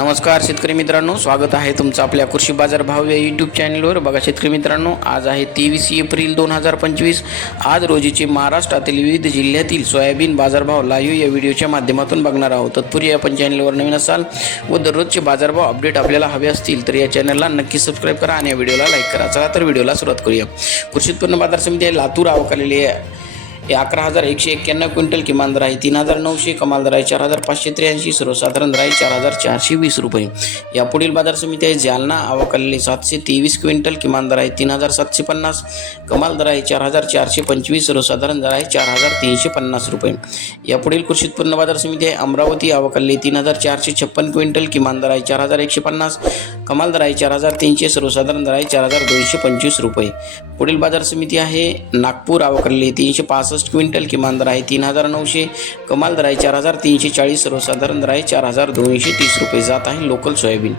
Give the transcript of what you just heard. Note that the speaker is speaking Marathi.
नमस्कार शेतकरी मित्रांनो स्वागत आहे तुमचं आपल्या कृषी बाजार भाव या यूट्यूब चॅनलवर बघा शेतकरी मित्रांनो आज आहे तेवीस एप्रिल दोन हजार पंचवीस. आज रोजीचे महाराष्ट्रातील विविध जिल्ह्यातील सोयाबीन बाजारभाव लाईव्ह या व्हिडिओच्या माध्यमातून बघणार आहोत. तत्पूर्वी आपण चॅनलवर नवीन असाल व दररोजचे बाजारभाव अपडेट आपल्याला हवे असतील तर या चॅनलला नक्की सबस्क्राईब करा आणि या व्हिडिओला लाईक करा. चला तर व्हिडिओला सुरुवात करूया. कृषी उत्पन्न बाजार समिती लातूर आवकालेली आहे. हे अकरा हजार एकशे एक्क्याण्णव क्विंटल किमान दर आहे. तीन हजार नऊशे कमाल दर आहे. चार हजार पाचशे त्र्याऐंशी सर्वसाधारण दर आहे. चार हजार चारशे वीस रुपये. यापुढील बाजार समिती आहे. जालना आवकालेली सातशे तेवीस क्विंटल किमान दर आहे. तीन हजार सातशे पन्नास कमाल दर आहे. चार हजार चारशे पंचवीस सर्वसाधारण दर आहे. चार हजार तीनशे पन्नास रुपये. यापुढील कृषी उत्पन्न बाजार समिती आहे. अमरावती आवकालेली तीन हजार चारशे छप्पन क्विंटल किमान दर आहे. चार हजार एकशे पन्नास कमाल दर आहे. चार हजार तीनशे सर्वसाधारण दर आहे. चार हजार दोनशे पंचवीस रुपये. पुढील बाजार समिती आहे. नागपूर आवकडली तीनशे पासष्ट क्विंटल किमान दर आहे तीन हजार नऊशे कमाल दर आहे चार हजार तीनशे चाळीस सर्वसाधारण दर आहे चार हजार दोनशे तीस रुपये. जात आहे लोकल सोयाबीन.